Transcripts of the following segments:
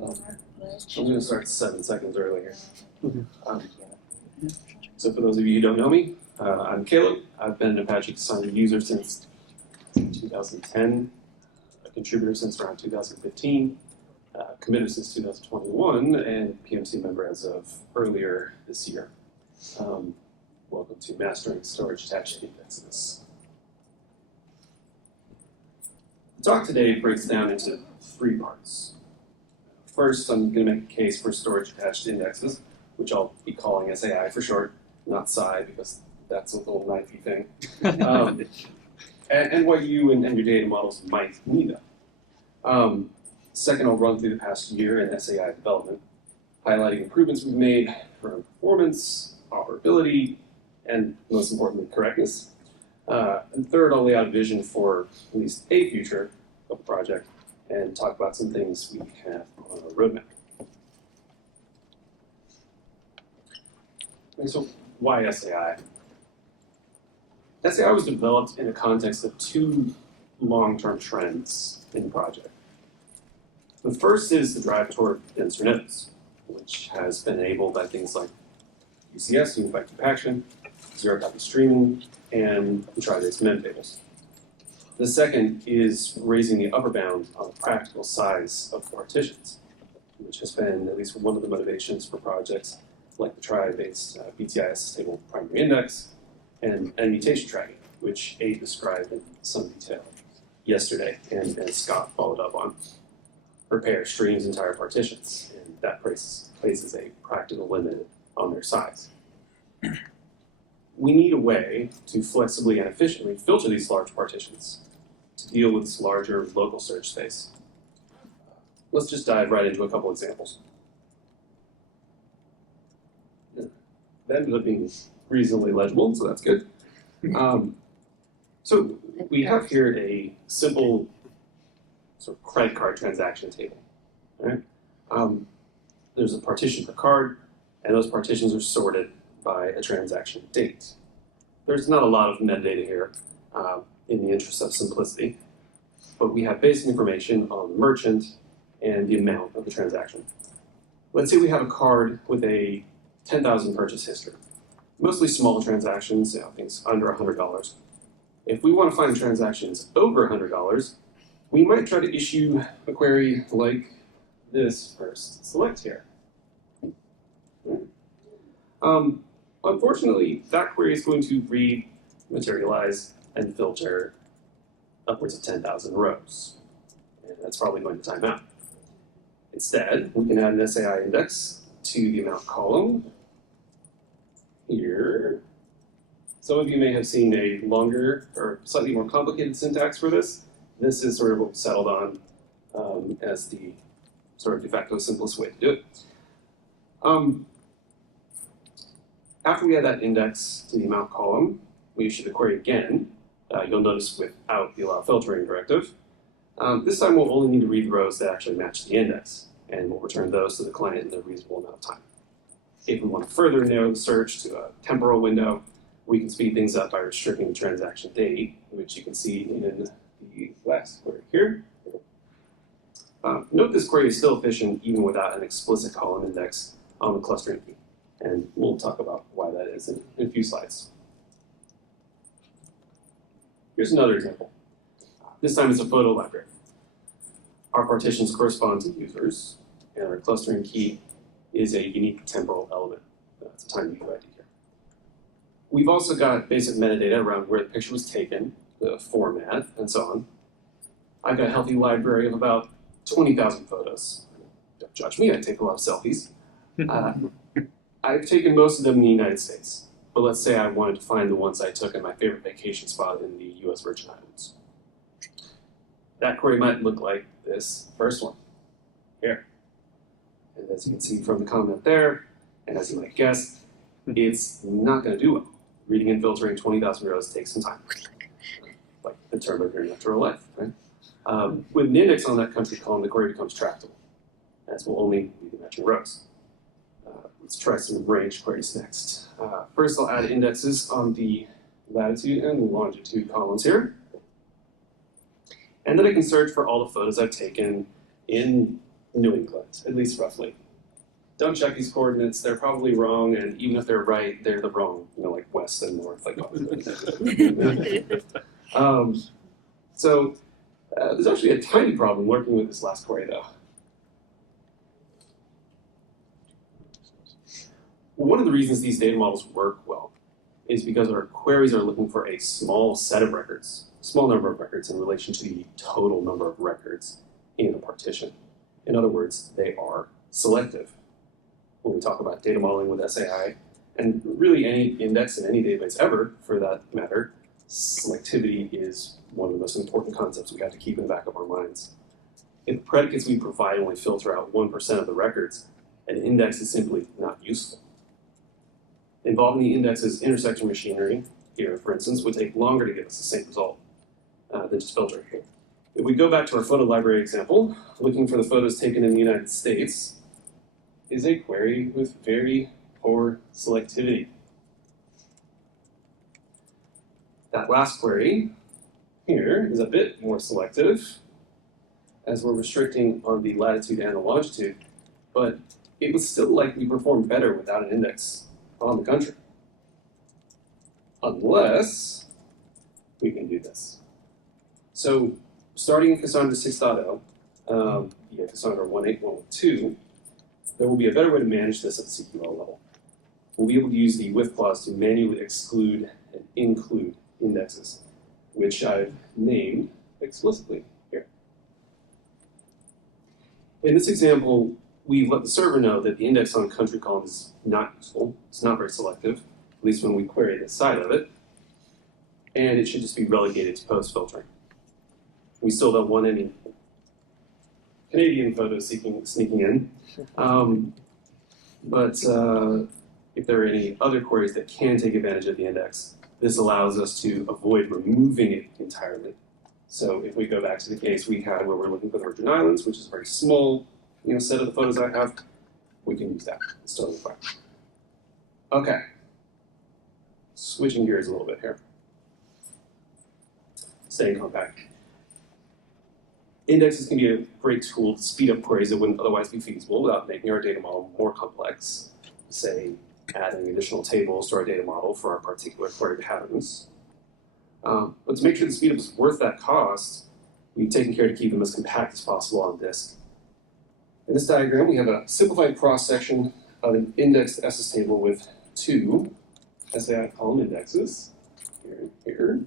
I'm going to start 7 seconds early here. So for those of you who don't know me, I'm Caleb. I've been an Apache Cassandra user since 2010, a contributor since around 2015, committer since 2021, and PMC member as of earlier this year. Welcome to Mastering Storage Attached Indexes. The talk today breaks down into 3 parts. First, I'm going to make a case for storage attached indexes, which I'll be calling SAI for short, not SCI, because that's a little knifey thing. And why you and your data models might need them. Second, I'll run through the past year in SAI development, highlighting improvements we've made around performance, operability, and most importantly, correctness. And third, I'll lay out a vision for at least a future of the project and talk about some things we have on our roadmap. Okay, so why SAI? SAI was developed in the context of 2 long-term trends in the project. The first is the drive toward denser nodes, which has been enabled by things like UCS, unified compaction, zero-copy streaming, and the trie-based metatables. The second is raising the upper bound on the practical size of partitions, which has been at least one of the motivations for projects like the trie-based BTIS table primary index and mutation tracking, which Abe described in some detail yesterday and Scott followed up on. Repair streams entire partitions, and that places a practical limit on their size. We need a way to flexibly and efficiently filter these large partitions to deal with this larger local search space. Let's just dive right into a couple examples. That ended up being reasonably legible, so that's good. So we have here a simple sort of credit card transaction table. Right? There's a partition per card, and those partitions are sorted by a transaction date. There's not a lot of metadata here in the interest of simplicity, but we have basic information on the merchant and the amount of the transaction. Let's say we have a card with a 10,000 purchase history, mostly small transactions, things under $100. If we want to find transactions over $100, we might try to issue a query like this first. Select here. Unfortunately, that query is going to read, materialize, and filter upwards of 10,000 rows. And that's probably going to time out. Instead, we can add an SAI index to the amount column here. Some of you may have seen a longer or slightly more complicated syntax for this. This is sort of what we settled on as the sort of de facto simplest way to do it. After we add that index to the amount column, we issue the query again. You'll notice without the allow filtering directive. This time we'll only need to read the rows that actually match the index, and we'll return those to the client in a reasonable amount of time. If we want to further narrow the search to a temporal window, we can speed things up by restricting the transaction date, which you can see in the last query here. Note this query is still efficient even without an explicit column index on the clustering key. And we'll talk about why that is in a few slides. Here's another example. This time it's a photo library. Our partitions correspond to users, and our clustering key is a unique temporal element. That's a time UID here. We've also got basic metadata around where the picture was taken, the format, and so on. I've got a healthy library of about 20,000 photos. Don't judge me, I take a lot of selfies. I've taken most of them in the United States, but let's say I wanted to find the ones I took at my favorite vacation spot in the US Virgin Islands. That query might look like this first one, here. And as you can see from the comment there, and as you might guess, it's not going to do well. Reading and filtering 20,000 rows takes some time, like the term of your natural life, right? With an index on that country column, the query becomes tractable, as we'll only read the matching rows. Let's try some range queries next. First, I'll add indexes on the latitude and longitude columns here. And then I can search for all the photos I've taken in New England, at least roughly. Don't check these coordinates, they're probably wrong, and even if they're right, they're the wrong, like west and north, like So there's actually a tiny problem lurking with this last query though. One of the reasons these data models work well is because our queries are looking for a small set of records, small number of records in relation to the total number of records in a partition. In other words, they are selective. When we talk about data modeling with SAI, and really any index in any database ever, for that matter, selectivity is one of the most important concepts we have to keep in the back of our minds. If the predicates we provide only filter out 1% of the records, an index is simply not useful. Involving the index's intersection machinery, here for instance, would take longer to give us the same result than just filtering. If we go back to our photo library example, looking for the photos taken in the United States is a query with very poor selectivity. That last query here is a bit more selective, as we're restricting on the latitude and the longitude, but it would still likely perform better without an index on the country. Unless we can do this. So starting in Cassandra 6.0, via Cassandra 1.8.1.2, there will be a better way to manage this at the CQL level. We'll be able to use the with clause to manually exclude and include indexes, which I've named explicitly here. In this example, we've let the server know that the index on country column is not useful. It's not very selective, at least when we query this side of it. And it should just be relegated to post filtering. We still don't want any Canadian photos sneaking in. But if there are any other queries that can take advantage of the index, this allows us to avoid removing it entirely. So if we go back to the case we had where we're looking for the Virgin Islands, which is a very small set of the photos I have, we can use that. It's totally fine. Okay. Switching gears a little bit here. Staying compact. Indexes can be a great tool to speed up queries that wouldn't otherwise be feasible without making our data model more complex. Say, adding additional tables to our data model for our particular query patterns. But to make sure the speed up is worth that cost, we've taken care to keep them as compact as possible on disk. In this diagram, we have a simplified cross-section of an indexed SS table with two SAI column indexes, here and here.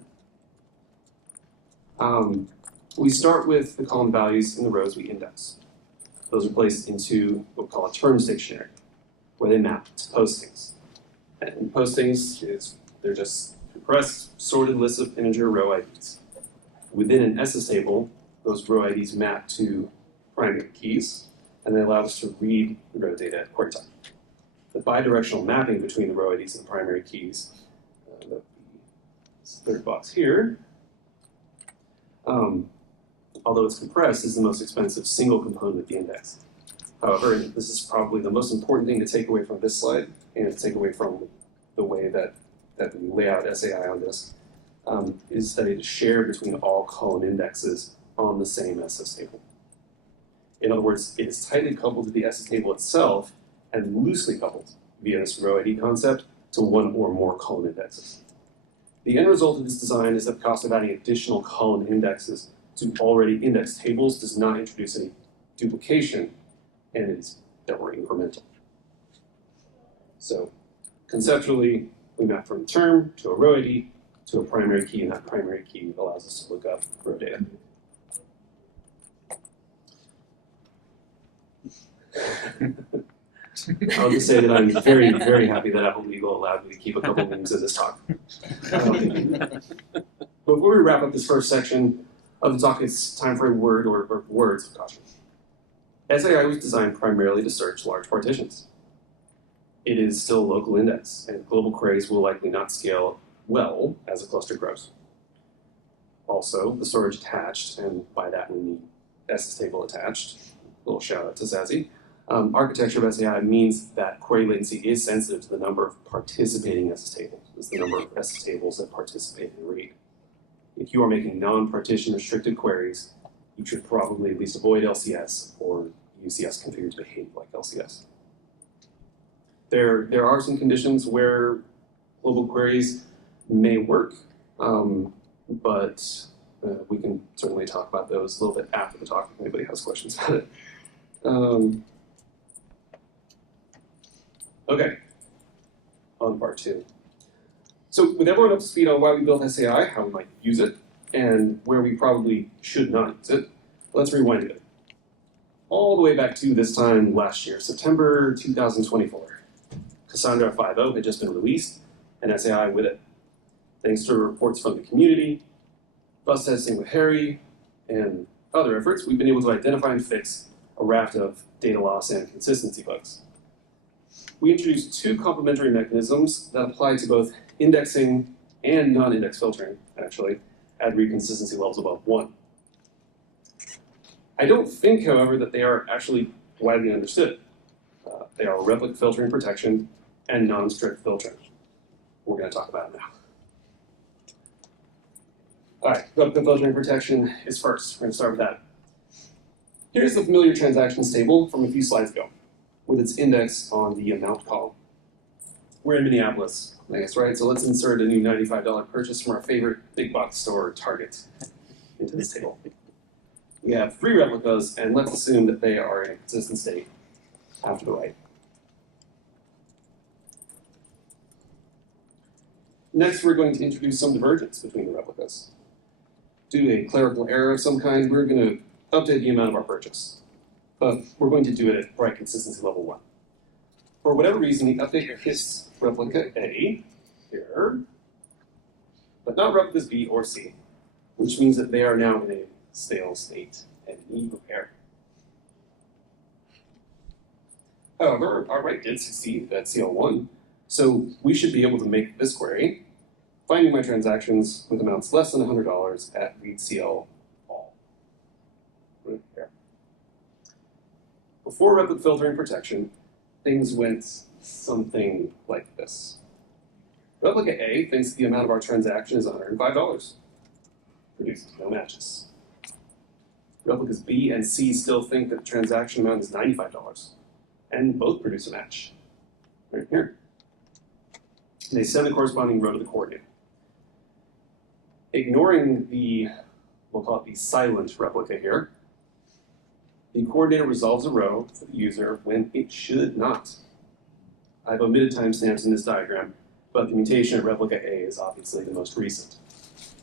We start with the column values in the rows we index. Those are placed into what we call a terms dictionary, where they map to postings. And postings they're just compressed, sorted lists of integer row IDs. Within an SS table, those row IDs map to primary keys, and they allow us to read the row data at query time. The bidirectional mapping between the row IDs and the primary keys, this third box here, although it's compressed, is the most expensive single component of the index. However, and this is probably the most important thing to take away from this slide, and to take away from the way that we lay out SAI on this, is that it is shared between all column indexes on the same SS table. In other words, it is tightly coupled to the SS table itself and loosely coupled via this row ID concept to one or more column indexes. The end result of this design is that the cost of adding additional column indexes to already indexed tables does not introduce any duplication, and it is therefore incremental. So conceptually, we map from a term to a row ID to a primary key, and that primary key allows us to look up row data. I'll just say that I'm very, very happy that Apple Legal allowed me to keep a couple memes in this talk. Before we wrap up this first section of the talk, it's time for a word or words of caution. SAI was designed primarily to search large partitions. It is still a local index, and global queries will likely not scale well as the cluster grows. Also, the storage attached, and by that we mean SS table attached, a little shout out to Zazie, architecture of SAI means that query latency is sensitive to the number of participating SS tables. It's the number of SS tables that participate in read. If you are making non-partition restricted queries, you should probably at least avoid LCS or UCS configured to behave like LCS. There are some conditions where global queries may work, but we can certainly talk about those a little bit after the talk if anybody has questions about it. Okay, on part 2. So with everyone up to speed on why we built SAI, how we might use it, and where we probably should not use it, let's rewind a bit. All the way back to this time last year, September 2024. Cassandra 5.0 had just been released, and SAI with it. Thanks to reports from the community, bus testing with Harry, and other efforts, we've been able to identify and fix a raft of data loss and consistency bugs. We introduced 2 complementary mechanisms that apply to both indexing and non-index filtering, actually, at read consistency levels above 1. I don't think, however, that they are actually widely understood. They are replicate filtering protection and non-strict filtering. We're going to talk about it now. All right, replicate filtering protection is first. We're going to start with that. Here's the familiar transactions table from a few slides ago, with its index on the amount column. We're in Minneapolis, I guess, right? So let's insert a new $95 purchase from our favorite big box store, Target, into this table. We have 3 replicas, and let's assume that they are in a consistent state after the write. Next, we're going to introduce some divergence between the replicas. Due to a clerical error of some kind, we're going to update the amount of our purchase. But we're going to do it at write consistency level 1. For whatever reason, the update hits replica A here, but not replicas B or C, which means that they are now in a stale state and need repair. However, our write did succeed at CL1, so we should be able to make this query, finding my transactions with amounts less than $100 at read CL all. Right here. Before replicate filtering protection, things went something like this. Replica A thinks the amount of our transaction is $105. Produces no matches. Replicas B and C still think that the transaction amount is $95, and both produce a match. Right here. And they send the corresponding row to the coordinator. Ignoring the, we'll call it the silent replica here, the coordinator resolves a row for the user when it should not. I've omitted timestamps in this diagram, but the mutation at replica A is obviously the most recent.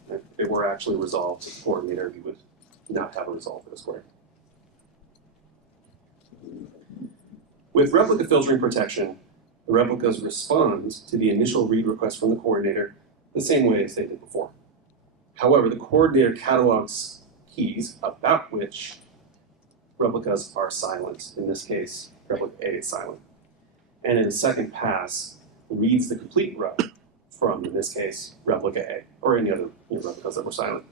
If it were actually resolved to the coordinator, we would not have a result for this query. With replica filtering protection, the replicas respond to the initial read request from the coordinator the same way as they did before. However, the coordinator catalogs keys about which replicas are silent. In this case, replica A is silent. And in a second pass, reads the complete row from, in this case, replica A, or any other replicas that were silent.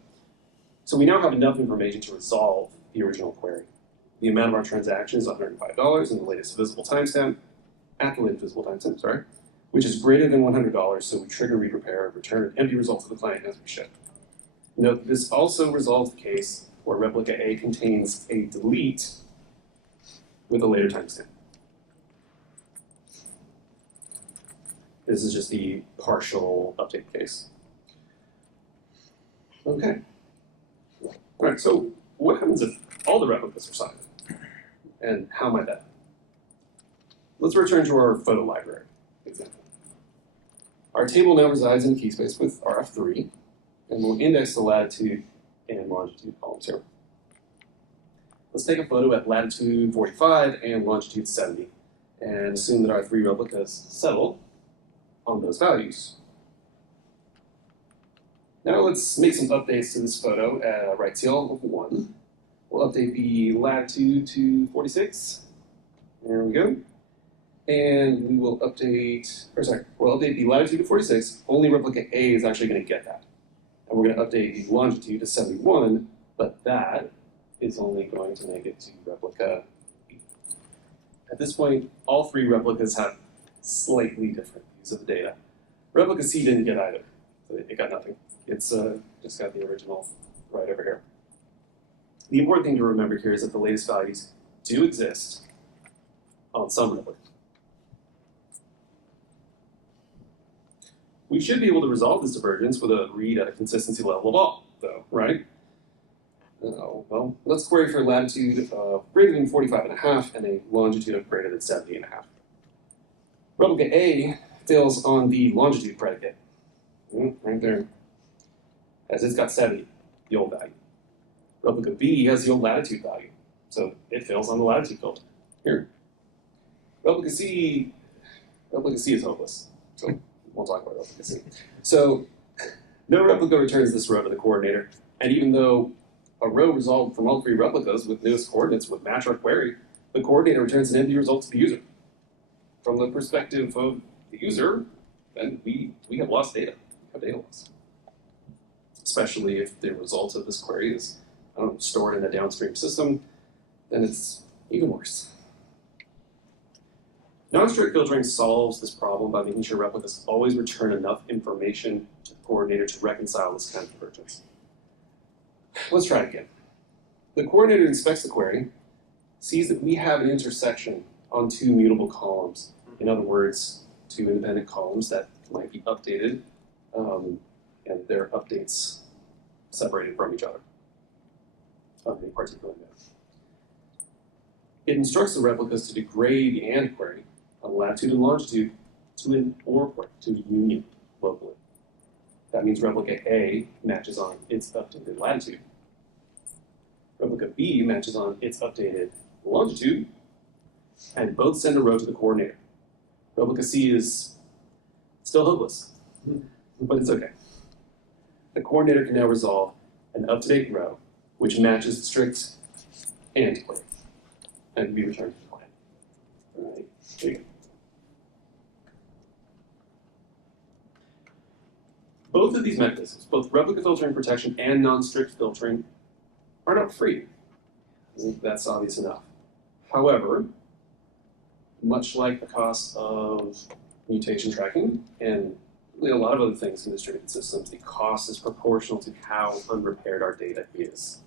So we now have enough information to resolve the original query. The amount of our transaction is $105 in the latest visible timestamp, at the latest visible timestamp, sorry, which is greater than $100, so we trigger read repair, return an empty result to the client as we ship. Note this also resolves the case where replica A contains a delete with a later timestamp. This is just the partial update case. Okay. All right, so what happens if all the replicas are silent? And how might that? Let's return to our photo library example. Our table now resides in key space with RF3, and we'll index the latitude and longitude columns here. Let's take a photo at latitude 45 and longitude 70, and assume that our 3 replicas settle on those values. Now let's make some updates to this photo at write CL of 1. We'll update the latitude to 46. There we go. And we will update, we'll update the latitude to 46. Only replica A is actually going to get that. And we're going to update the longitude to 71, but that is only going to make it to replica B. At this point, all 3 replicas have slightly different views of the data. Replica C didn't get either, so it got nothing. It's just got the original right over here. The important thing to remember here is that the latest values do exist on some replica. We should be able to resolve this divergence with a read at a consistency level of all, though, right? Well, let's query for a latitude of greater than 45.5 and a longitude of greater than 70.5. Replica A fails on the longitude predicate, right there, as it's got 70, the old value. Replica B has the old latitude value, so it fails on the latitude filter. Here. Replica C is hopeless, so we'll talk about replica C. So no replica returns this row to the coordinator, and even though a row resolved from all three replicas with newest coordinates would match our query, the coordinator returns an empty result to the user. From the perspective of the user, then we have lost data. We have data loss. Especially if the result of this query is stored in a downstream system, then it's even worse. Non-strict filtering solves this problem by making sure replicas always return enough information to the coordinator to reconcile this kind of divergence. Let's try it again. The coordinator inspects the query, sees that we have an intersection on two mutable columns. In other words, two independent columns that might be updated, and their updates separated from each other on any particular node. It instructs the replicas to degrade the AND query on latitude and longitude to an OR query, to a union locally. That means replica A matches on its updated latitude. Replica B matches on its updated longitude, and both send a row to the coordinator. Replica C is still hopeless, but it's okay. The coordinator can now resolve an up-to-date row which matches the strict AND query and be returned to the client. All right, there you go. Both of these mechanisms, both replica filtering protection and non-strict filtering, are not free. I think that's obvious enough. However, much like the cost of mutation tracking and really a lot of other things in distributed systems, the cost is proportional to how unrepaired our data is.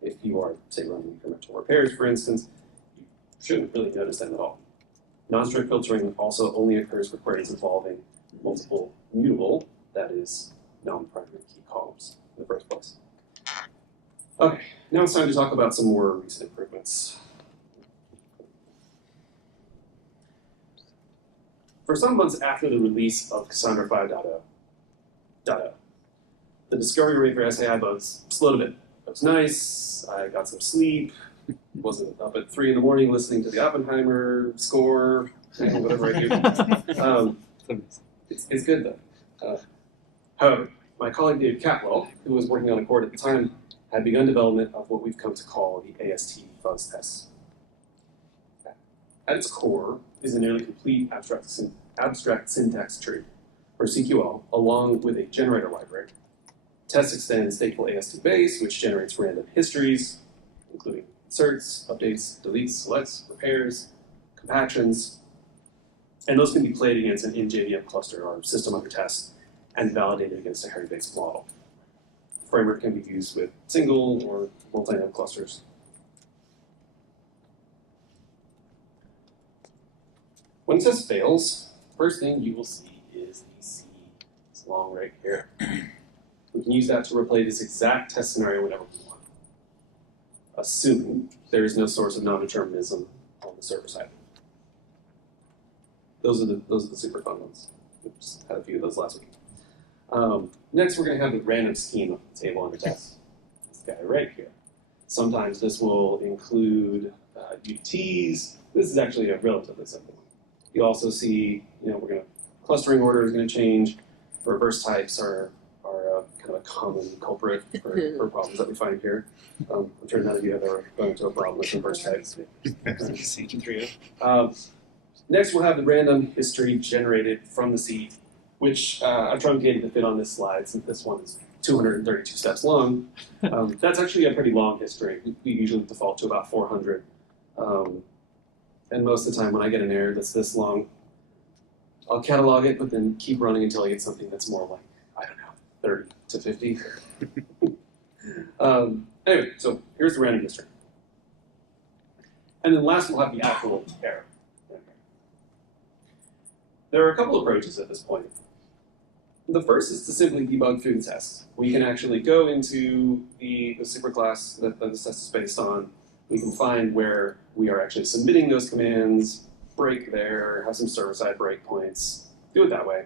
If you are, say, running incremental repairs, for instance, you shouldn't really notice them at all. Non-strict filtering also only occurs for queries involving multiple mutable, that is, non-primary key columns in the first place. Okay, now it's time to talk about some more recent improvements. For some months after the release of Cassandra 5.0, the discovery rate for SAI bugs slowed a bit. It was nice, I got some sleep, wasn't up at 3 in the morning listening to the Oppenheimer score, whatever I do. It's good though. However, my colleague David Catwell, who was working on a cord at the time, had begun development of what we've come to call the AST fuzz test. At its core is a nearly complete abstract syntax tree, or CQL, along with a generator library. Test extends stateful AST base, which generates random histories, including inserts, updates, deletes, selects, repairs, compactions, and those can be played against an in-JVM cluster or system under test and validated against a hairy-based model. The framework can be used with single or multi-node clusters. When test fails, first thing you will see is the C. It's long right here. We can use that to replay this exact test scenario whenever we want, assuming there is no source of non-determinism on the server side. Those are the super fun ones. We just had a few of those last week. Next, we're going to have the random scheme of the table under test. This guy right here. Sometimes this will include UTs. This is actually a relatively simple one. You also see, clustering order is going to change. Reverse types are kind of a common culprit for problems that we find here. I'm sure none of you have ever run into a problem with reverse types. Next, we'll have the random history generated from the seed, which I've truncated to fit on this slide since this one is 232 steps long. That's actually a pretty long history. We usually default to about 400. And most of the time when I get an error that's this long, I'll catalog it, but then keep running until I get something that's more like, 30 to 50. Anyway, so here's the random history. And then last, we'll have the actual error. There are a couple approaches at this point. The first is to simply debug through the test. We can actually go into the superclass that this test is based on. We can find where we are actually submitting those commands, break there, have some server-side breakpoints, do it that way.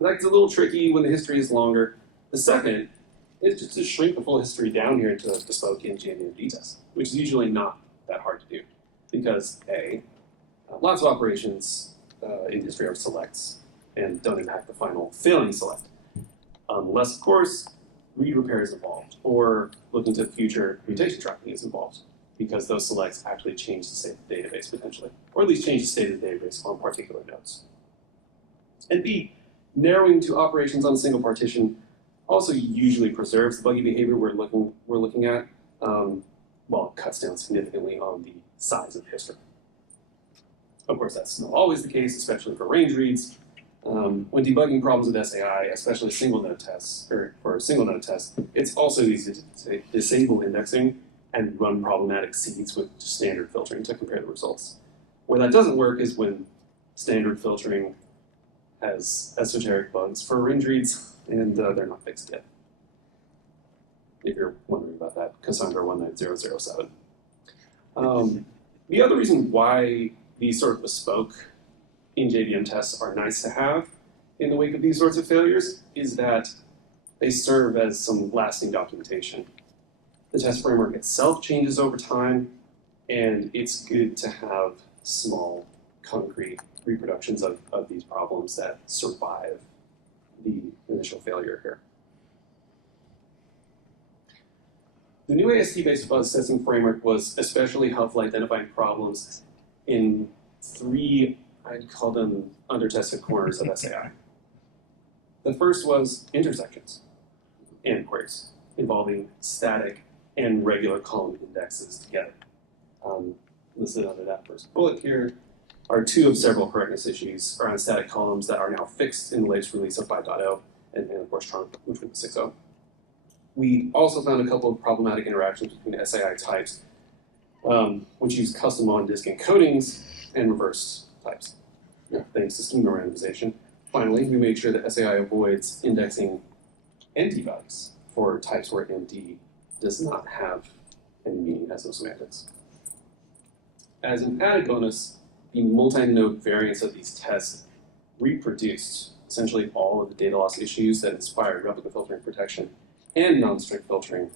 That's a little tricky when the history is longer. The second is just to shrink the full history down here into a bespoke JVM test, which is usually not that hard to do. Because A, lots of operations in history are selects and don't impact the final failing select. Unless, of course, read repair is involved, or looking to future mutation tracking is involved, because those selects actually change the state of the database potentially, or at least change the state of the database on particular nodes. And B, narrowing to operations on a single partition also usually preserves the buggy behavior we're looking at, while it cuts down significantly on the size of history. Of course, that's not always the case, especially for range reads. When debugging problems with SAI, especially single node tests, or for a single node test, it's also easy to disable indexing and run problematic seeds with standard filtering to compare the results. Where that doesn't work is when standard filtering has esoteric bugs for range reads, and they're not fixed yet. If you're wondering about that, Cassandra 19007. The other reason why these sort of bespoke in JVM tests are nice to have in the wake of these sorts of failures is that they serve as some lasting documentation. The test framework itself changes over time, and it's good to have small, concrete reproductions of these problems that survive the initial failure here. The new AST-based fuzz testing framework was especially helpful identifying problems in three, I'd call them under-tested corners of SAI. The first was intersections and queries involving static and regular column indexes together. Listed under that first bullet here are two of several correctness issues around static columns that are now fixed in the latest release of 5.0 and of course trunk, which was 6.0. We also found a couple of problematic interactions between SAI types, which use custom on-disk encodings and reverse types, thanks to schema randomization. Finally, we made sure that SAI avoids indexing ND values for types where ND does not have any meaning, has no semantics. As an added bonus, the multi-node variants of these tests reproduced essentially all of the data loss issues that inspired replicate filtering protection and non-strict filtering,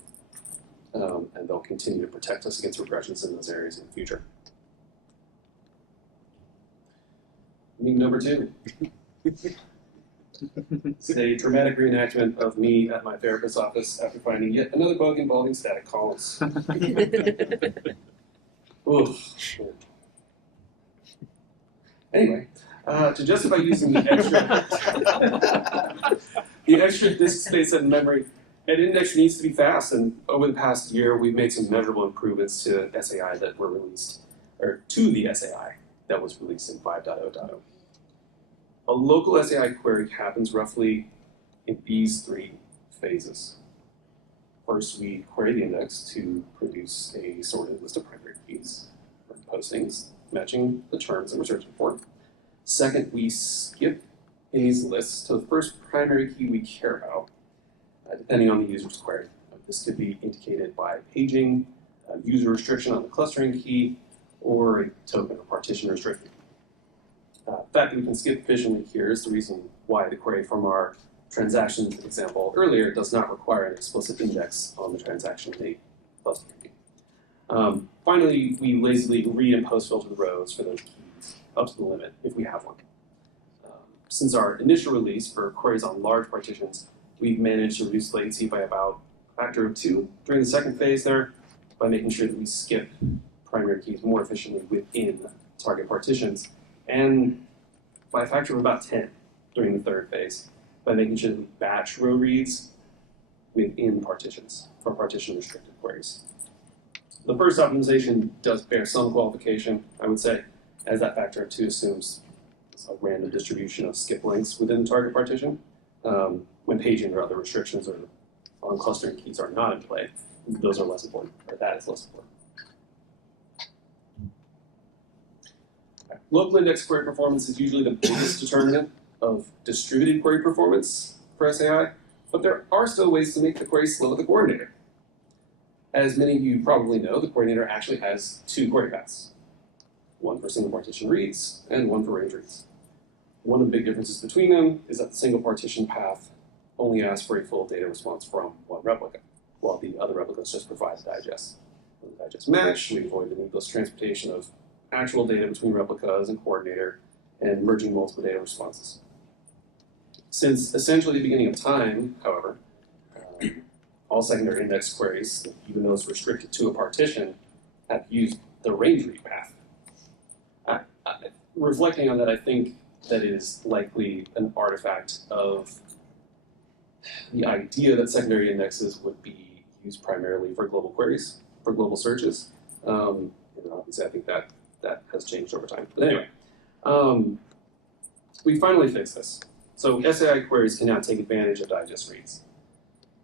and they'll continue to protect us against regressions in those areas in the future. Meme number 2. It's a dramatic reenactment of me at my therapist's office after finding yet another bug involving static columns. Oof. Anyway, to justify using the extra disk space and memory, an index needs to be fast, and over the past year, we've made some measurable improvements to SAI that were released, or to the SAI that was released in 5.0.0. A local SAI query happens roughly in these 3 phases. First, we query the index to produce a sorted list of primary keys or postings matching the terms that we're searching for. Second, we skip these lists to the first primary key we care about, depending on the user's query. This could be indicated by paging, a user restriction on the clustering key, or a token or partition restriction. The fact that we can skip efficiently here is the reason why the query from our transaction example earlier does not require an explicit index on the transaction date clustering key. Finally, we lazily read and post-filter the rows for those keys up to the limit if we have one. Since our initial release for queries on large partitions, we've managed to reduce latency by about a factor of 2 during the second phase there by making sure that we skip primary keys more efficiently within target partitions, and by a factor of about 10 during the third phase by making sure that we batch row reads within partitions for partition-restricted queries. The first optimization does bear some qualification, I would say, as that factor of 2 assumes a random distribution of skip lengths within the target partition. When paging or other restrictions or on clustering keys are not in play, those are less important, or that is less important. Local index query performance is usually the biggest determinant of distributed query performance for SAI, but there are still ways to make the query slow with the coordinator. As many of you probably know, the coordinator actually has two query paths. One for single partition reads and one for range reads. One of the big differences between them is that the single partition path only asks for a full data response from one replica, while the other replicas just provide the digest. When the digest match, we avoid the needless transportation of actual data between replicas and coordinator and merging multiple data responses. Since essentially the beginning of time, however, all secondary index queries, even those restricted to a partition, have used the range read path. Reflecting on that, I think that is likely an artifact of the idea that secondary indexes would be used primarily for global queries, for global searches. Obviously, I think that has changed over time. But anyway, we finally fixed this. So SAI queries can now take advantage of digest reads.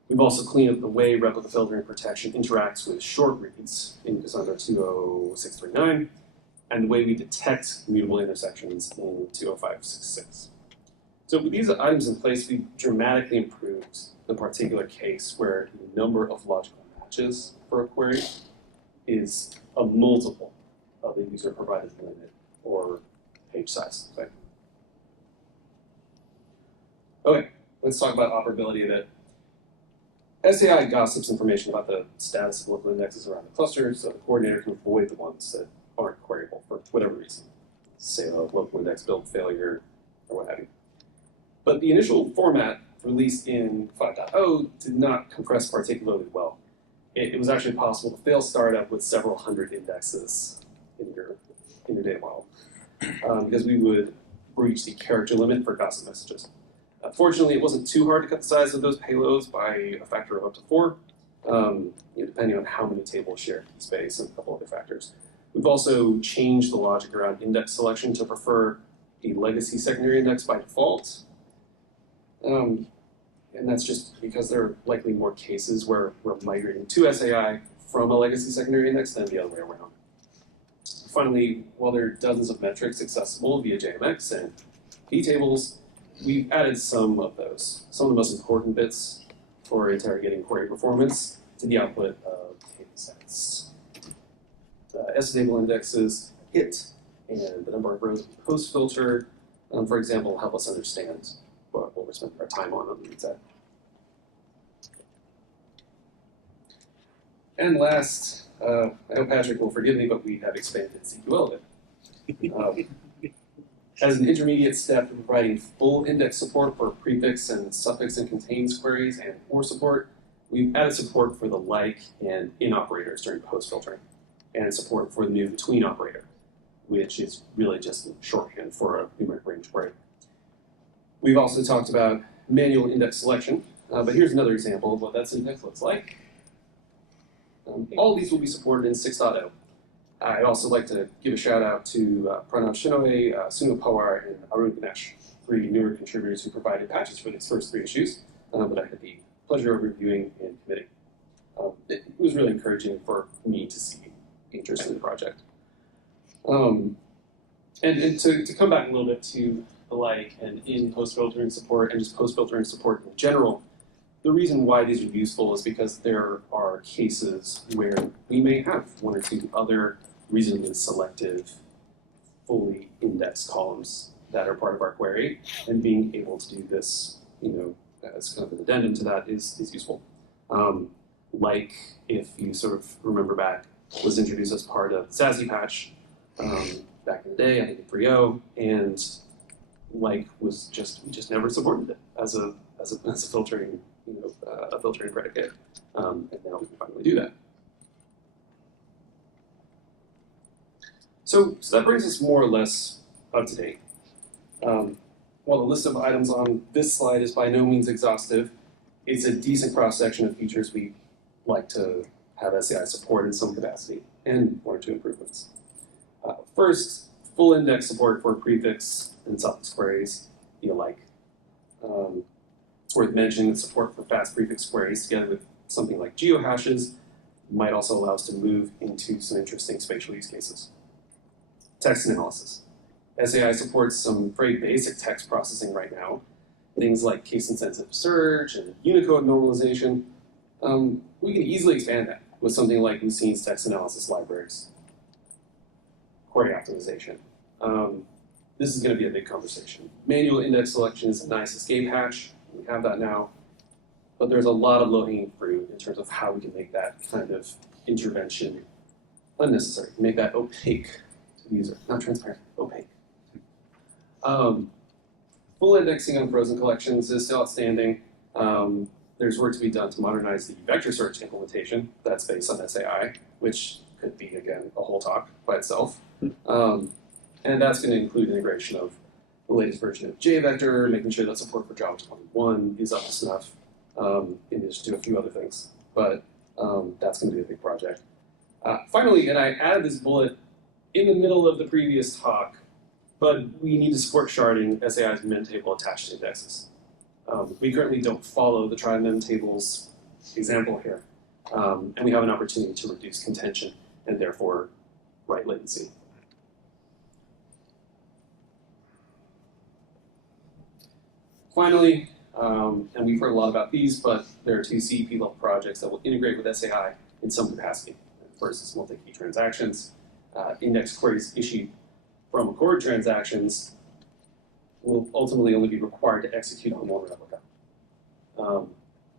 We've also cleaned up the way replica filtering protection interacts with short reads in Cassandra 20639, and the way we detect mutable intersections in 20566. So with these items in place, we've dramatically improved the particular case where the number of logical matches for a query is a multiple of the user-provided limit or page size. Okay, let's talk about operability a bit. SAI gossips information about the status of local indexes around the cluster, so the coordinator can avoid the ones that aren't queryable for whatever reason. Say a local index build failure or what have you. But the initial format released in 5.0 did not compress particularly well. It was actually possible to fail startup with several hundred indexes in your data model because we would breach the character limit for gossip messages. Fortunately, it wasn't too hard to cut the size of those payloads by a factor of up to 4, depending on how many tables share key space and a couple other factors. We've also changed the logic around index selection to prefer a legacy secondary index by default. And that's just because there are likely more cases where we're migrating to SAI from a legacy secondary index than the other way around. Finally, while there are dozens of metrics accessible via JMX and key tables, we've added some of those, some of the most important bits for interrogating query performance to the output of data sets. S-table indexes, hit, and the number of rows post-filter, for example, help us understand what we're spending our time on the read set. And last, I know Patrick will forgive me, but we have expanded CQL a bit. As an intermediate step in providing full index support for prefix and suffix and contains queries and or support, we've added support for the like and in operators during post-filtering, and support for the new between operator, which is really just shorthand for a numeric range query. We've also talked about manual index selection, but here's another example of what that syntax looks like. All of these will be supported in 6.0. I'd also like to give a shout out to Pranav Shinoe, Sunil Pawar, and Arun Ganesh, 3 newer contributors who provided patches for these first 3 issues that I had the pleasure of reviewing and committing. It was really encouraging for me to see interest in the project. And to come back a little bit to the like and in post-filtering support and just post-filtering support in general, the reason why these are useful is because there are cases where we may have 1 or 2 other reasonably selective, fully indexed columns that are part of our query, and being able to do this, as kind of an addendum to that is useful. Like if you sort of remember back, was introduced as part of the SASE patch back in the day, I think in 3.0, and like was we just never supported it as a filtering, a filtering predicate, and now we can finally do that. So that brings us more or less up to date. While the list of items on this slide is by no means exhaustive, it's a decent cross-section of features we like to have SAI support in some capacity, and 1 or 2 improvements. First, full index support for prefix and suffix queries via like. It's worth mentioning that support for fast prefix queries together with something like geohashes might also allow us to move into some interesting spatial use cases. Text analysis. SAI supports some very basic text processing right now, things like case-insensitive search and Unicode normalization. We can easily expand that with something like Lucine's text analysis libraries. Query optimization. This is going to be a big conversation. Manual index selection is a nice escape hatch. We have that now. But there's a lot of low-hanging fruit in terms of how we can make that kind of intervention unnecessary, make that opaque to the user, not transparent, opaque. Full indexing on frozen collections is still outstanding. There's work to be done to modernize the vector search implementation that's based on SAI, which could be, again, a whole talk by itself. And that's going to include integration of the latest version of JVector, making sure that support for Java 21 is up to snuff, in addition to a few other things. But that's going to be a big project. Finally, and I added this bullet in the middle of the previous talk, but we need to support sharding SAI's mem table attached to indexes. We currently don't follow the try mem tables example here, and we have an opportunity to reduce contention and therefore write latency. Finally, and we've heard a lot about these, but there are two CEP level projects that will integrate with SAI in some capacity. First is multi-key transactions. Index queries issued from accord transactions will ultimately only be required to execute on one replica.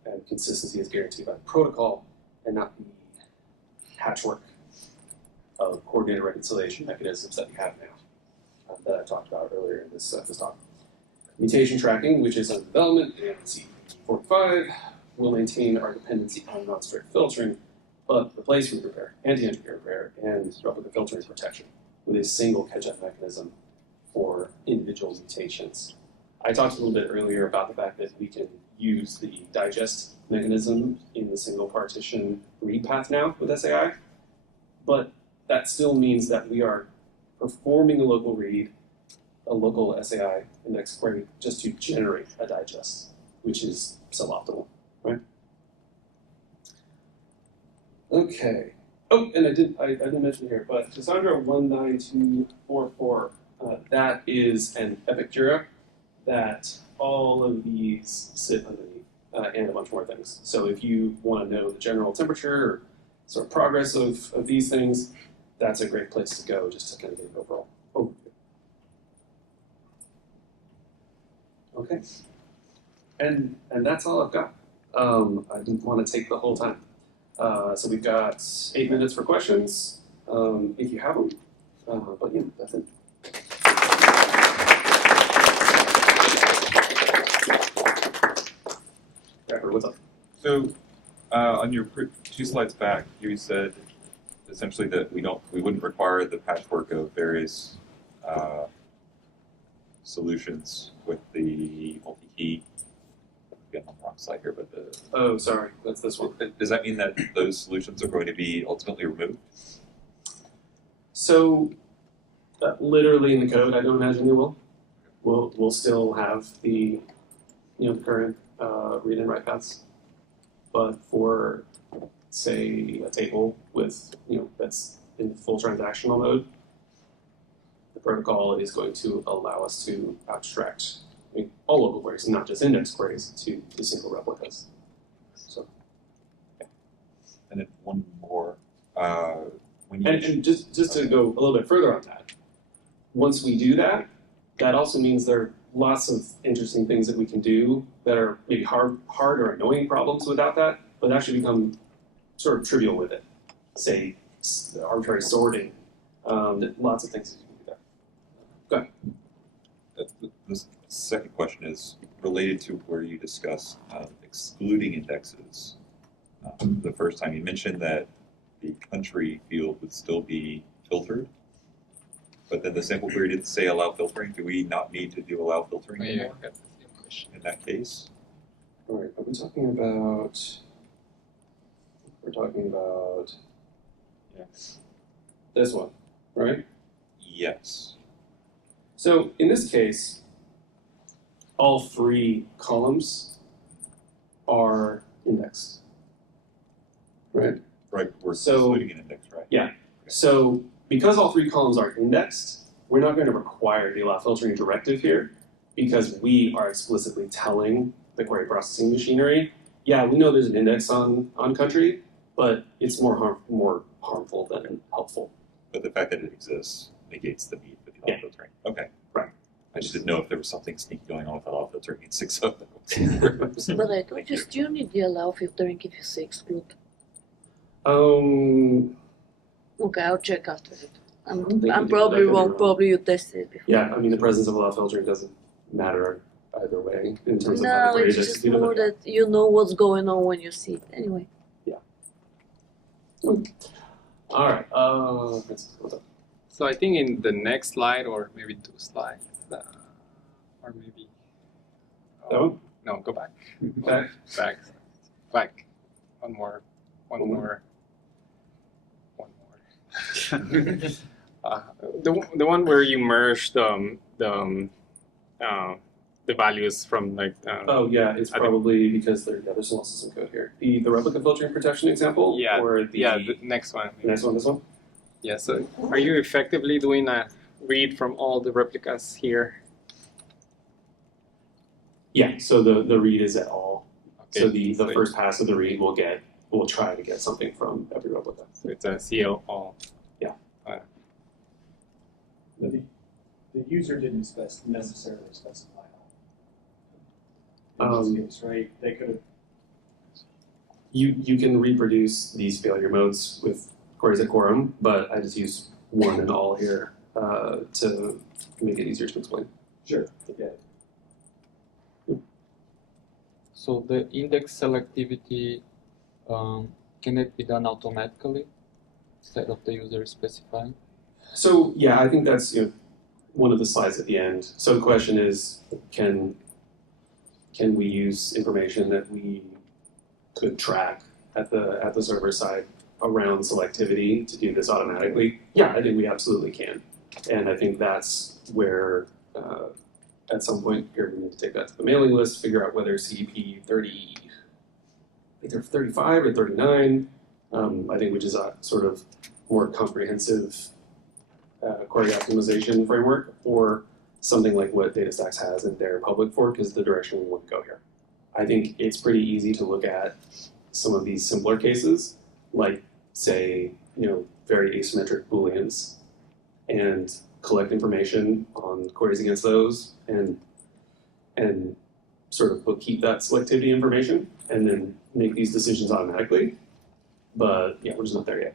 And consistency is guaranteed by the protocol and not the patchwork of coordinated reconciliation mechanisms that we have now, that I talked about earlier in this talk. Mutation tracking, which is under development, and C45 will maintain our dependency on non-strict filtering, but replace root repair, anti-entropy repair, and replica filtering protection with a single catch-up mechanism for individual mutations. I talked a little bit earlier about the fact that we can use the digest mechanism in the single partition read path now with SAI, but that still means that we are performing a local read, a local SAI index query, just to generate a digest, which is suboptimal, right? Okay. Oh, and I didn't mention here, but Cassandra 19244, that is an epic Jira that all of these sit underneath, and a bunch more things. So if you want to know the general temperature or sort of progress of these things, that's a great place to go just to kind of get an overall overview. Okay. And that's all I've got. I didn't want to take the whole time. So we've got 8 minutes for questions, if you have them. But yeah, that's it. Pepper, what's up? So on your 2 slides back, you said essentially that we wouldn't require the patchwork of various solutions with the multi-key. I'm on the wrong slide here, but Oh, sorry, that's this one. Does that mean that those solutions are going to be ultimately removed? So, literally in the code, I don't imagine they will. We'll still have the current read and write paths, but for say a table with that's in full transactional mode, the protocol is going to allow us to abstract all local queries, not just index queries, to single replicas. So, yeah. And then one more. And just to go a little bit further on that, once we do that, that also means there are lots of interesting things that we can do that are maybe hard or annoying problems without that, but actually become sort of trivial with it. Say, arbitrary sorting, lots of things that you can do there. Go ahead. The second question is related to where you discuss excluding indexes. The first time you mentioned that the country field would still be filtered, but then the sample query didn't say allow filtering. Do we not need to do allow filtering anymore in that case? All right, are we talking about? We're talking about this one, right? Yes. So in this case, all 3 columns are indexed, right? Right, we're So, excluding an index, right? Yeah. So because all 3 columns are indexed, we're not going to require the allow filtering directive here because we are explicitly telling the query processing machinery, yeah, we know there's an index on country, but it's more harmful than helpful. But the fact that it exists negates the need for the allow filtering. Okay. Right. I just didn't know if there was something sneaky going on with allow filtering in 6.0. But I thought you still need the allow filtering if you say exclude. Okay, I'll check after it. I'm probably wrong. Probably you tested it before. Yeah, I mean the presence of allow filtering doesn't matter either way in terms of how No, the query it's is just executed. more that you know what's going on when you see it. Anyway. All right. Francis, what's up? So I think in the next slide, or maybe 2 slides, or maybe. No? No, go back. Back. Back. One more. The one where you merge the values from like. Oh yeah, it's I think- probably because there's some losses in code here. The replica filtering protection example, Yeah, or the, the next one. next one, this one. Yeah. So are you effectively doing a read from all the replicas here? Yeah. So the read is at all. Okay. So the first pass of the read we'll try to get something from every replica. So it's a CL all. But the user didn't necessarily specify all. In this case, right? They could have. You can reproduce these failure modes with queries at quorum, but I just use one and all here to make it easier to explain. Sure. Okay. So the index selectivity, can it be done automatically instead of the user specifying? So yeah, I think that's one of the slides at the end. So the question is, can we use information that we could track at the server side around selectivity to do this automatically? Yeah, I think we absolutely can, and I think that's where at some point here we need to take that to the mailing list, figure out whether CDP 30, either 35 or 39, I think, which is a sort of more comprehensive query optimization framework, or something like what DataStax has in their public fork is the direction we want to go here. I think it's pretty easy to look at some of these simpler cases, like say, very asymmetric Booleans, and collect information on queries against those, and sort of bookkeep that selectivity information, and then make these decisions automatically. But yeah, we're just not there yet.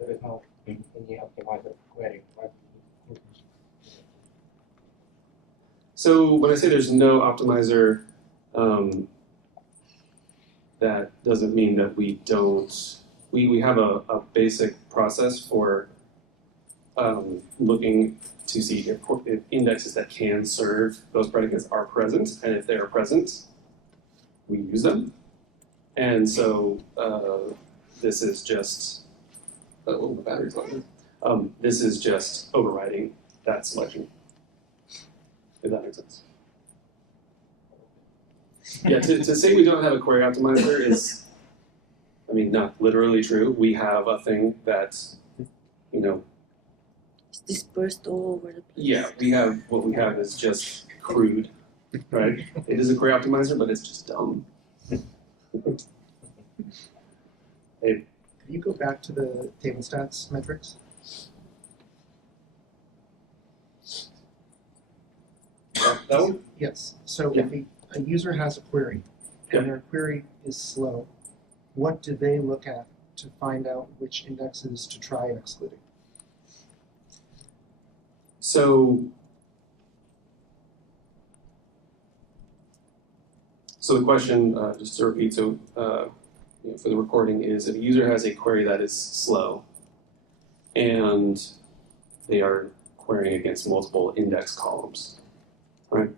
There is no any optimizer query. So when I say there's no optimizer, that doesn't mean that we don't. We have a basic process for looking to see if indexes that can serve those predicates are present, and if they are present, we use them. And so this is just. Oh, the battery's low. This is just overriding that selection. If that makes sense. Yeah, to say we don't have a query optimizer is, I mean, not literally true. We have a thing that's, It's dispersed all over the place. yeah, what we have is just crude, right? It is a query optimizer, but it's just dumb. Could you go back to the table stats metrics? That one? Yes. So Yeah. if a user has a query and their query is slow, what do they look at to find out which indexes to try excluding? So the question, just to repeat, for the recording is, if a user has a query that is slow and they are querying against multiple index columns, right?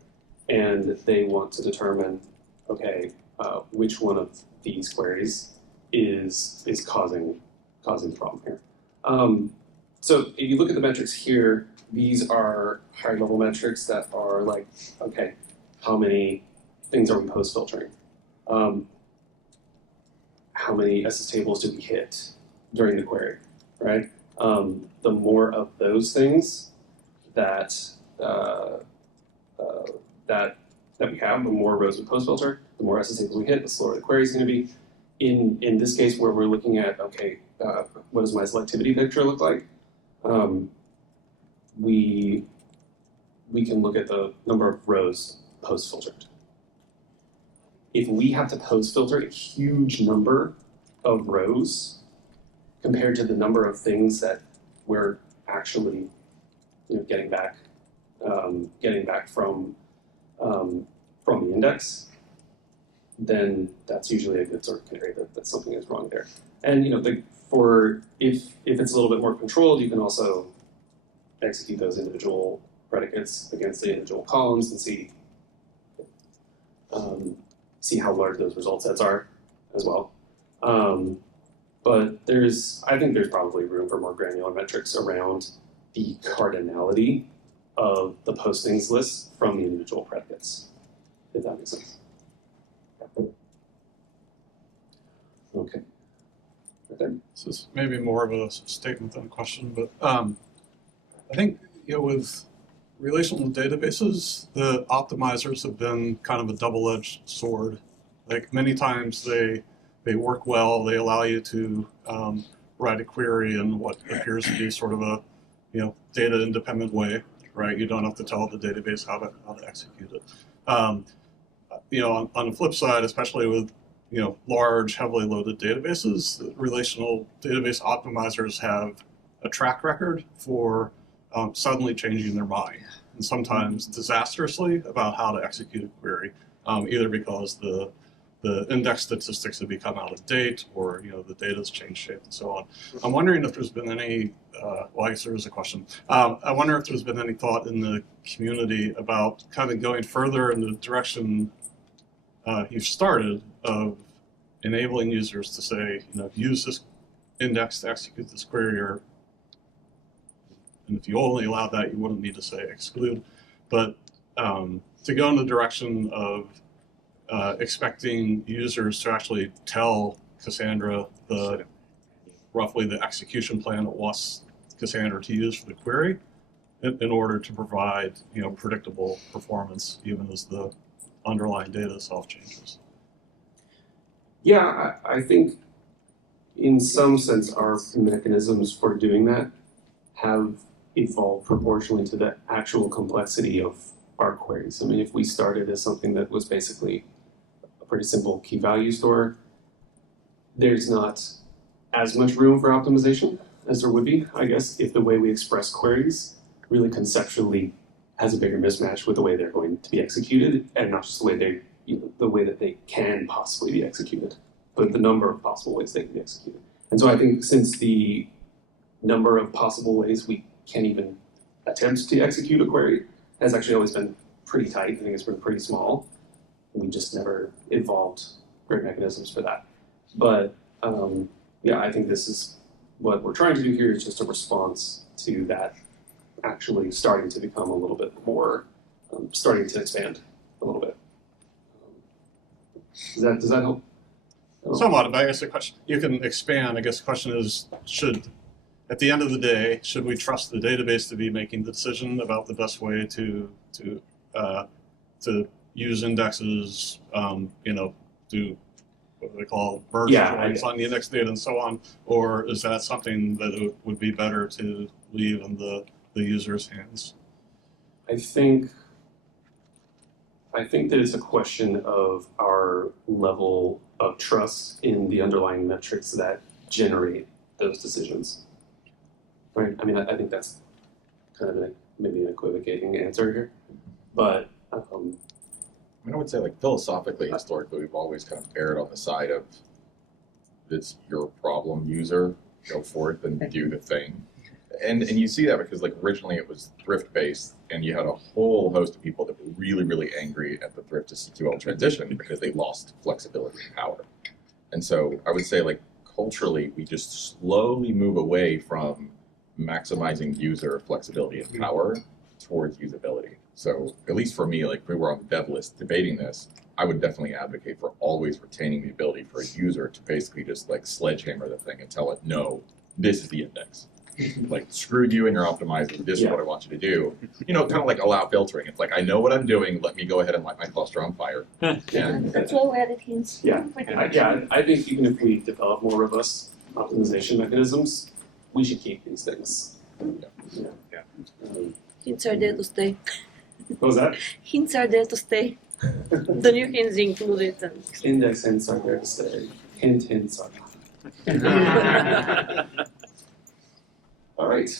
And they want to determine, okay, which one of these queries is causing the problem here. So if you look at the metrics here, these are higher level metrics that are like, okay, how many things are we post filtering? How many SS tables did we hit during the query, right? The more of those things that that we have, the more rows we post filter, the more SS tables we hit, the slower the query is going to be. In this case, where we're looking at, okay, what does my selectivity picture look like? We can look at the number of rows post filtered. If we have to post filter a huge number of rows compared to the number of things that we're actually, getting back from the index, then that's usually a good sort of candidate that something is wrong there. And if it's a little bit more controlled, you can also execute those individual predicates against the individual columns and see how large those result sets are as well. But I think there's probably room for more granular metrics around the cardinality of the postings list from the individual predicates, if that makes sense. Okay. Right there. This is maybe more of a statement than a question, but I think with relational databases, the optimizers have been kind of a double-edged sword. Like many times they work well. They allow you to write a query in what appears to be sort of a data independent way, right? You don't have to tell the database how to execute it. On the flip side, especially with large, heavily loaded databases, relational database optimizers have a track record for suddenly changing their mind, and sometimes disastrously, about how to execute a query, either because the index statistics have become out of date, or the data's changed shape and so on. I'm wondering if there's been any, well, I guess there is a question. I wonder if there's been any thought in the community about kind of going further in the direction you've started of enabling users to say, use this index to execute this query, and if you only allow that, you wouldn't need to say exclude. But to go in the direction of expecting users to actually tell Cassandra roughly the execution plan it wants Cassandra to use for the query in order to provide predictable performance, even as the underlying data itself changes. Yeah, I think in some sense our mechanisms for doing that have evolved proportionally to the actual complexity of our queries. I mean, if we started as something that was basically a pretty simple key value store, there's not as much room for optimization as there would be, I guess, if the way we express queries really conceptually has a bigger mismatch with the way they're going to be executed, and not just the way the way that they can possibly be executed, but the number of possible ways they can be executed. And so I think since the number of possible ways we can even attempt to execute a query has actually always been pretty tight, I think it's been pretty small, we just never evolved great mechanisms for that. But yeah, I think this is what we're trying to do here, is just a response to that actually starting to become a little bit more, starting to expand a little bit. Does that help? Somewhat, but I guess the question, you can expand. I guess the question is, at the end of the day, should we trust the database to be making the decision about the best way to use indexes, do what they call merge joins on the index data and so on, or is that something that it would be better to leave in the user's hands? I think that it's a question of our level of trust in the underlying metrics that generate those decisions. Right? I mean, I think that's kind of maybe an equivocating answer here, but I would say, philosophically, historically, we've always kind of erred on the side of it's your problem, user, go forth and do the thing. And you see that because originally it was thrift based, and you had a whole host of people that were really, really angry at the thrift to C2L transition because they lost flexibility and power. And so I would say culturally, we just slowly move away from maximizing user flexibility and power towards usability. So at least for me, if we were on the dev list debating this, I would definitely advocate for always retaining the ability for a user to basically just sledgehammer the thing and tell it, no, this is the index. like screw you and your optimizer, this is what I want you to do. You know, kind of like allow filtering. It's like, I know what I'm doing, let me go ahead and light my cluster on fire. And That's why we added hints. Yeah. Pretty much. I think even if we develop more robust optimization mechanisms, we should keep these things. Yeah. Hints are there to stay. What was that? Hints are there to stay. The new hints included. And Index hints are there to stay. Hints are not. All right.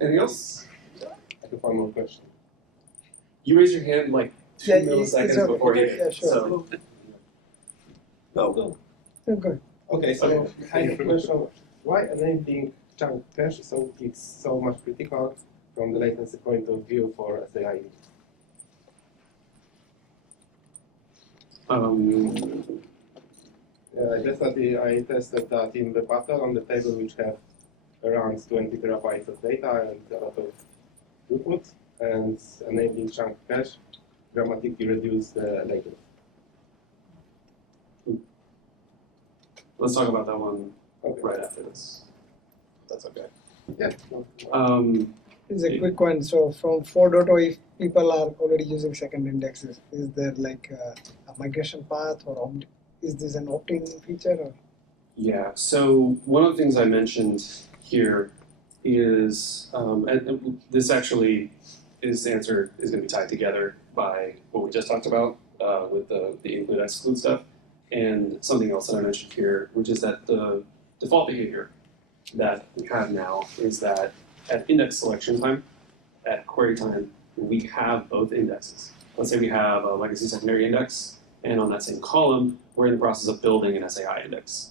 Anything else? I have one more question. You raised your hand like 2 Yeah, milliseconds it's okay. before you Yeah, did. sure. So No. Oh, good. Okay, so I have a question. Why enabling chunk cache is so much critical from the latency point of view for SAI? Definitely, I tested that in the pattern on the table, which have around 20 terabytes of data and a lot of throughput, and enabling chunk cache dramatically reduce the latency. let's talk about that one right after this. that's okay. Yeah. It's a quick one. So from 4.0, if people are already using second indexes, is there like a migration path, or is this an opt-in feature? Or? Yeah, so one of the things I mentioned here is, and this actually, this answer is going to be tied together by what we just talked about with the include exclude stuff, and something else that I mentioned here, which is that the default behavior that we have now is that at index selection time, at query time, we have both indexes. Let's say we have a legacy secondary index, and on that same column, we're in the process of building an SAI index.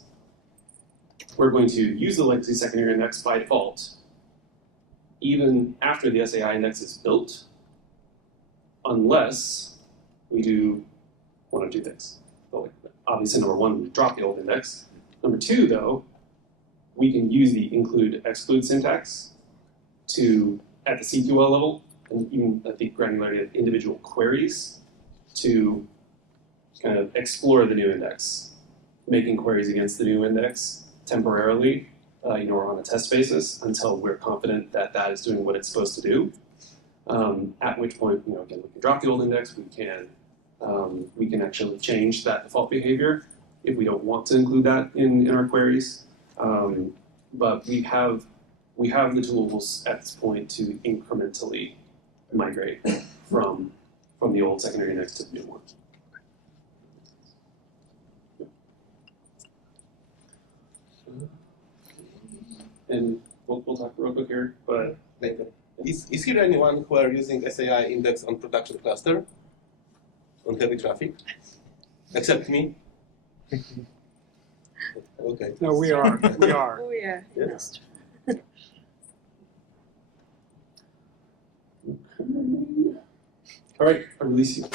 We're going to use the legacy secondary index by default, even after the SAI index is built, unless we do one of two things. Well, obviously, number one, we drop the old index. Number two, though, we can use the include exclude syntax to, at the CQL level, and even at the granularity of individual queries, to kind of explore the new index, making queries against the new index temporarily, or on a test basis, until we're confident that that is doing what it's supposed to do. At which point, again, we can drop the old index. We can actually change that default behavior if we don't want to include that in our queries. But we have the tools at this point to incrementally migrate from the old secondary index to the new one. And we'll talk real quick here, but Later. Is here anyone who are using SAI index on production cluster on heavy traffic? Except me? Okay. No, we are. We are. oh yeah. Yeah. That's true. all right, I release you.